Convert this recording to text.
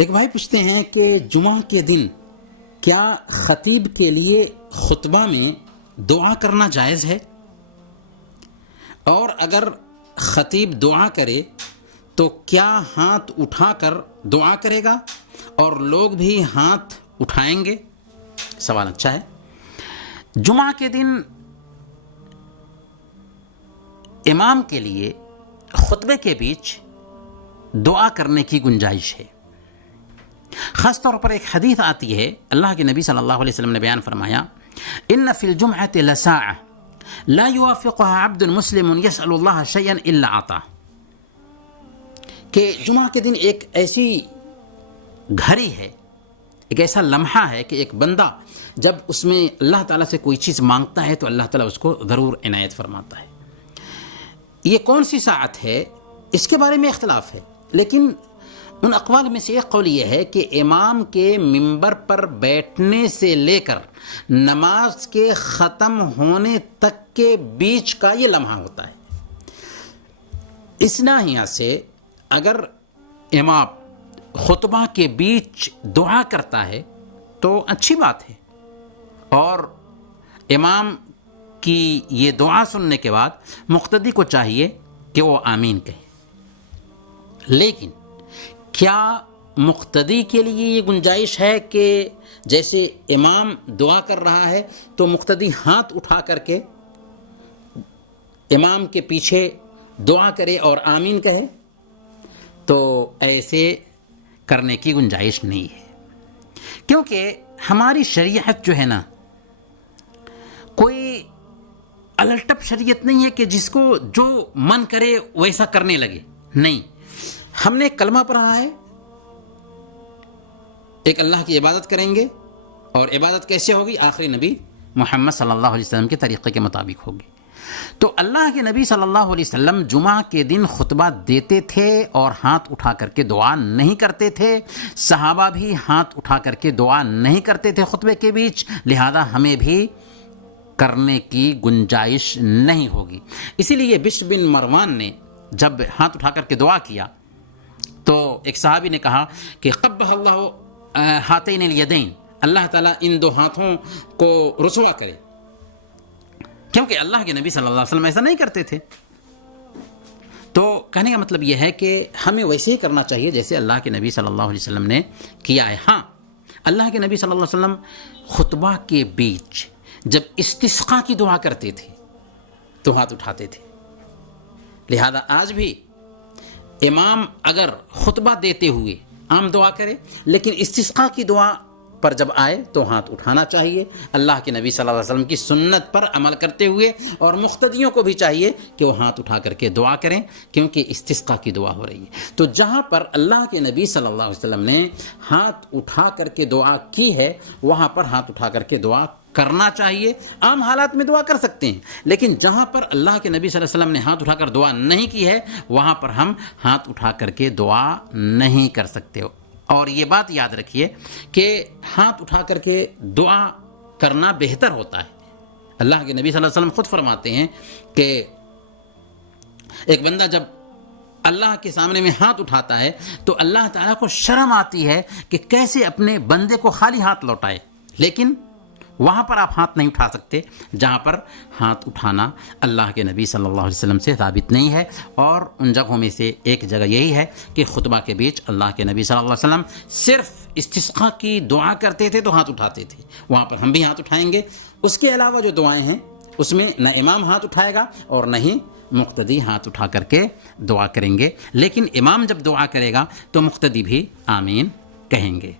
ایک بھائی پوچھتے ہیں کہ جمعہ کے دن کیا خطیب کے لیے خطبہ میں دعا کرنا جائز ہے؟ اور اگر خطیب دعا کرے تو کیا ہاتھ اٹھا کر دعا کرے گا اور لوگ بھی ہاتھ اٹھائیں گے؟ سوال اچھا ہے۔ جمعہ کے دن امام کے لیے خطبے کے بیچ دعا کرنے کی گنجائش ہے۔ خاص طور پر ایک حدیث آتی ہے، اللہ کے نبی صلی اللہ علیہ وسلم نے بیان فرمایا، ان فی الجمعۃ لساعۃ لا یوافقها عبد مسلم یسأل اللہ شیئا الا اعطاه، کہ جمعہ کے دن ایک ایسی گھڑی ہے، ایک ایسا لمحہ ہے کہ ایک بندہ جب اس میں اللہ تعالیٰ سے کوئی چیز مانگتا ہے تو اللہ تعالیٰ اس کو ضرور عنایت فرماتا ہے۔ یہ کون سی ساعت ہے اس کے بارے میں اختلاف ہے، لیکن ان اقوال میں سے ایک قول یہ ہے کہ امام کے ممبر پر بیٹھنے سے لے کر نماز کے ختم ہونے تک کے بیچ کا یہ لمحہ ہوتا ہے۔ اس ناحیہ سے اگر امام خطبہ کے بیچ دعا کرتا ہے تو اچھی بات ہے، اور امام کی یہ دعا سننے کے بعد مقتدی کو چاہیے کہ وہ آمین کہے۔ لیکن کیا مقتدی کے لیے یہ گنجائش ہے کہ جیسے امام دعا کر رہا ہے تو مقتدی ہاتھ اٹھا کر کے امام کے پیچھے دعا کرے اور آمین کہے؟ تو ایسے کرنے کی گنجائش نہیں ہے، کیونکہ ہماری شریعت جو ہے نا، کوئی الٹپ شریعت نہیں ہے کہ جس کو جو من کرے ویسا کرنے لگے۔ نہیں، ہم نے کلمہ پڑھا ہے، ایک اللہ کی عبادت کریں گے، اور عبادت کیسے ہوگی؟ آخری نبی محمد صلی اللہ علیہ وسلم کے طریقے کے مطابق ہوگی۔ تو اللہ کے نبی صلی اللہ علیہ وسلم جمعہ کے دن خطبہ دیتے تھے اور ہاتھ اٹھا کر کے دعا نہیں کرتے تھے، صحابہ بھی ہاتھ اٹھا کر کے دعا نہیں کرتے تھے خطبے کے بیچ، لہذا ہمیں بھی کرنے کی گنجائش نہیں ہوگی۔ اسی لیے بشر بن مروان نے جب ہاتھ اٹھا کر کے دعا کیا تو ایک صحابی نے کہا کہ قبح اللہ ہاتین الیدین، اللہ تعالیٰ ان دو ہاتھوں کو رسوا کرے، کیونکہ اللہ کے نبی صلی اللہ علیہ وسلم ایسا نہیں کرتے تھے۔ تو کہنے کا مطلب یہ ہے کہ ہمیں ویسے ہی کرنا چاہیے جیسے اللہ کے نبی صلی اللہ علیہ وسلم نے کیا ہے۔ ہاں، اللہ کے نبی صلی اللہ علیہ وسلم خطبہ کے بیچ جب استسقاء کی دعا کرتے تھے تو ہاتھ اٹھاتے تھے، لہذا آج بھی امام اگر خطبہ دیتے ہوئے عام دعا کرے لیکن استسقاء کی دعا پر جب آئے تو ہاتھ اٹھانا چاہیے، اللہ کے نبی صلی اللہ علیہ وسلم کی سنت پر عمل کرتے ہوئے، اور مقتدیوں کو بھی چاہیے کہ وہ ہاتھ اٹھا کر کے دعا کریں، کیونکہ استسقاء کی دعا ہو رہی ہے۔ تو جہاں پر اللہ کے نبی صلی اللہ علیہ وسلم نے ہاتھ اٹھا کر کے دعا کی ہے وہاں پر ہاتھ اٹھا کر کے دعا کرنا چاہیے۔ عام حالات میں دعا کر سکتے ہیں، لیکن جہاں پر اللہ کے نبی صلی اللہ علیہ وسلم نے ہاتھ اٹھا کر دعا نہیں کی ہے وہاں پر ہم ہاتھ اٹھا کر کے دعا نہیں کر سکتے۔ اور یہ بات یاد رکھیے کہ ہاتھ اٹھا کر کے دعا کرنا بہتر ہوتا ہے۔ اللہ کے نبی صلی اللہ علیہ وسلم خود فرماتے ہیں کہ ایک بندہ جب اللہ کے سامنے میں ہاتھ اٹھاتا ہے تو اللہ تعالیٰ کو شرم آتی ہے کہ کیسے اپنے بندے کو خالی ہاتھ لوٹائے، لیکن وہاں پر آپ ہاتھ نہیں اٹھا سکتے جہاں پر ہاتھ اٹھانا اللہ کے نبی صلی اللہ علیہ وسلم سے ثابت نہیں ہے۔ اور ان جگہوں میں سے ایک جگہ یہی ہے کہ خطبہ کے بیچ اللہ کے نبی صلی اللہ علیہ وسلم صرف استسقاء کی دعا کرتے تھے تو ہاتھ اٹھاتے تھے، وہاں پر ہم بھی ہاتھ اٹھائیں گے۔ اس کے علاوہ جو دعائیں ہیں اس میں نہ امام ہاتھ اٹھائے گا اور نہ ہی مقتدی ہاتھ اٹھا کر کے دعا کریں گے، لیکن امام جب دعا کرے گا تو مقتدی بھی آمین کہیں گے۔